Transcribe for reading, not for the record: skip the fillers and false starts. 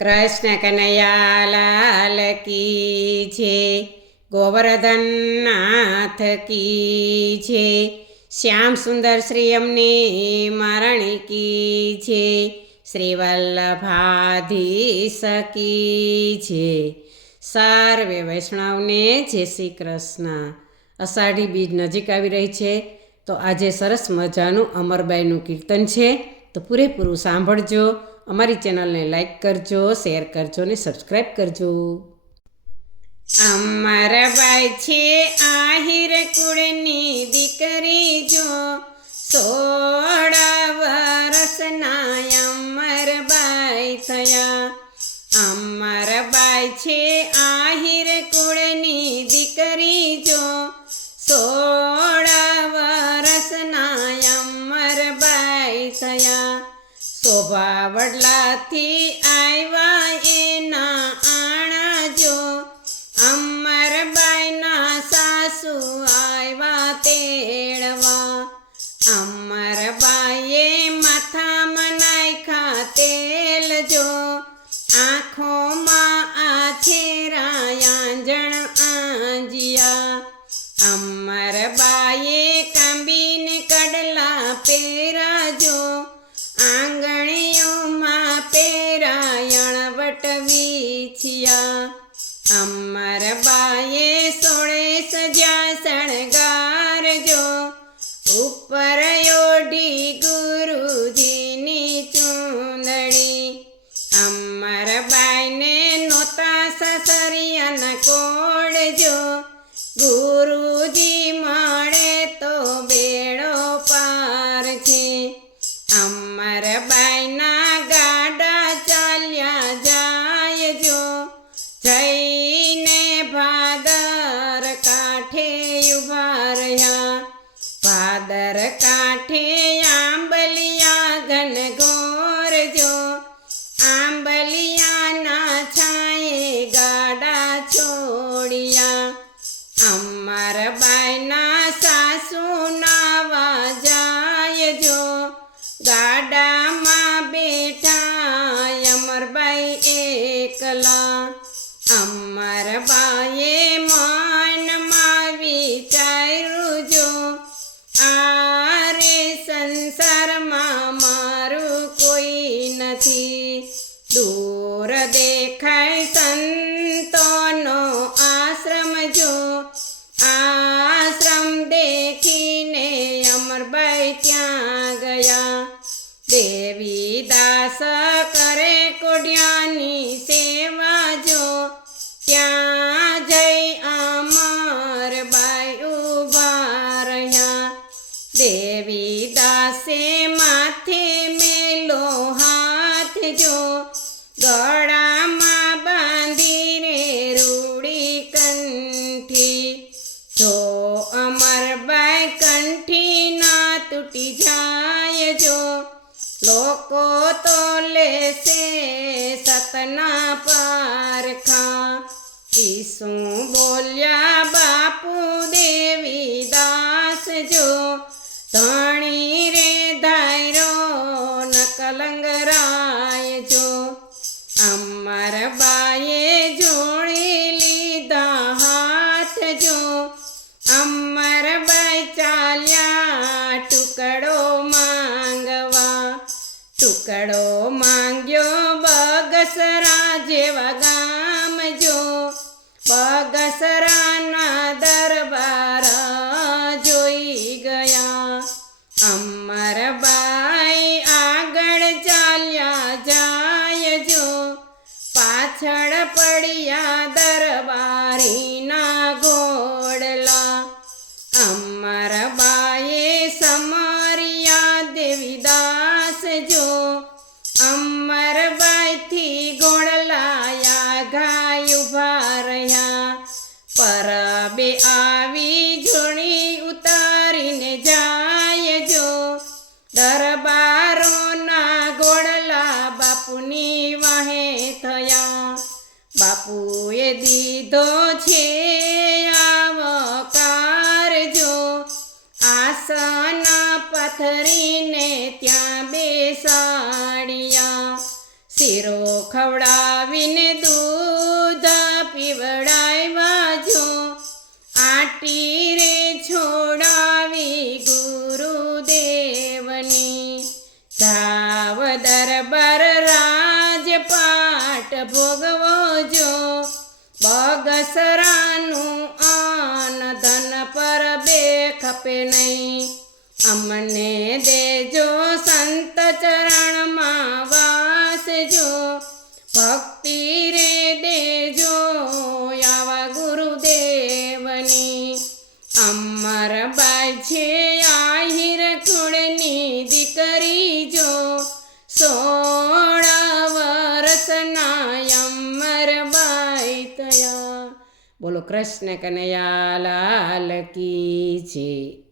કૃષ્ણ કનૈયા લાલ કી છે, ગોવર્ધન નાથ કી છે, શ્યામ સુંદર શ્રી અમને મારણી કી છે, શ્રી વલ્લભાધીશ કી છે. સર્વે વૈષ્ણવને જય શ્રી કૃષ્ણ. અષાઢી બીજ નજીક આવી રહી છે, તો આજે સરસ મજાનું અમરબાઈનું કીર્તન છે, તો પૂરેપૂરું સાંભળજો. અમારી ચેનલને લાઈક કરજો, શેર કરજો ને સબસ્ક્રાઈબ કરજો. અમરબાઈ છે આહિર કુળની દીકરી જો, 16 વર્ષના અમરબાઈ થયા. અમરબાઈ છે આહિર કુળની દીકરી જો, 16 વર્ષના અમરબાઈ થયા. શોભા વડલાથી આવ્યા એના આણા જો, અમરબાઈના સાસુ આવ્યા તેડવા. અમરબાઈએ માથામાં નાખ્યા તેલ જો, આંખોમાં આછેરા આંજણ આંજિયા. અમરબાઈએ કાંબીને કડલા પહેરા જો, આંગણીઓમાં પહેરાયણ વટવીછિયા. અમરબાઈએ 16 સજા શણગાર જો, ઉપર ઓઢી ગુરુજીની ચૂંદડી. અમરબાઈને નોતા સસરિયાના કોડ જો, ગુરુજી મળે તો બેડો પાર છે. અમરબાઈના ગાડા ચાલ્યા જાય જો, જઈને ભાદર કાંઠે ઊભા રહ્યા. ભાદર કાંઠે આંબલિયા ઘનઘોર જો, આંબલિયાના છાંયે ગાડા છોડ્યા. અમરબાઈના સાસુ નાવા જાય જો, ગાડામાં બેઠા અમરબાઈ એકલા. અમરબાઈએ મનમાં વિચાર્યું જો, આ રે સંસારમાં મારું કોઈ નથી. દૂર દેખાય સંતોનો આશ્રમ જો, આશ્રમ દેખીને અમરબાઈ ત્યાં ગયા. દેવીદાસ કરે કોડિયાની સેવા જો, ત્યાં જઈ અમરબાઈ ઊભા રહ્યા. દેવીદાસે માથે મેલો હાથ જો, ગળામાં બાંધીને રૂડી કંઠી. જો અમરબાઈ કંઠી ના તૂટી જાય જો, લોકો તો લેશે સતના પારખા. ઈસુ બોલ્યા બાપુ દેવીદાસ જો, ધણી રે ધાયરો ન કલંગરાય જો. અમરબાઈએ જોડી લીધા હાથ જો, અમરબાઈ ચાલ્યા ટુકડો માંગવા. ટુકડો માંગ્યો બગસરા જેવા ગામ જો, બગસરાના દરબાર જોઈ ગયા. અમરબાઈ આગળ ચાલ્યા જાય જો, પાછળ પડ્યા દરબારીના ઘોડલા. અમરબાઈએ સમર્યા દેવીદાસ જો, અમરબાઈથી ઘોડલાયા ગાય ઊભા રહ્યા. પરબે આવી ઝૂણી ઉતારીને જાય જો, દરબારોના ઘોડલા બાપુની વાહે થયા. બાપુએ દીધો છે આવકાર જો, આસન પથરીને ત્યાં બેસાડ્યા. શિરો ખવડાવીને દૂધ પીવડાવ્યા જો આટી રે છોડાવી ગુરુદેવની જાવ દરબાર રાજપાટ ભોગવો જો બગસરાનું આન ધન પર બે ખપે નહીં અમને દેજો સંત ચરણમાં વાસજો ભક્તિ રે દેજો આવા ગુરુદેવની અમરબાઈ છે આહિર કુળની દીકરી જો 16 વર્ષના અમરબાઈ તયા. બોલો કૃષ્ણ કનૈયા લાલ કી જય.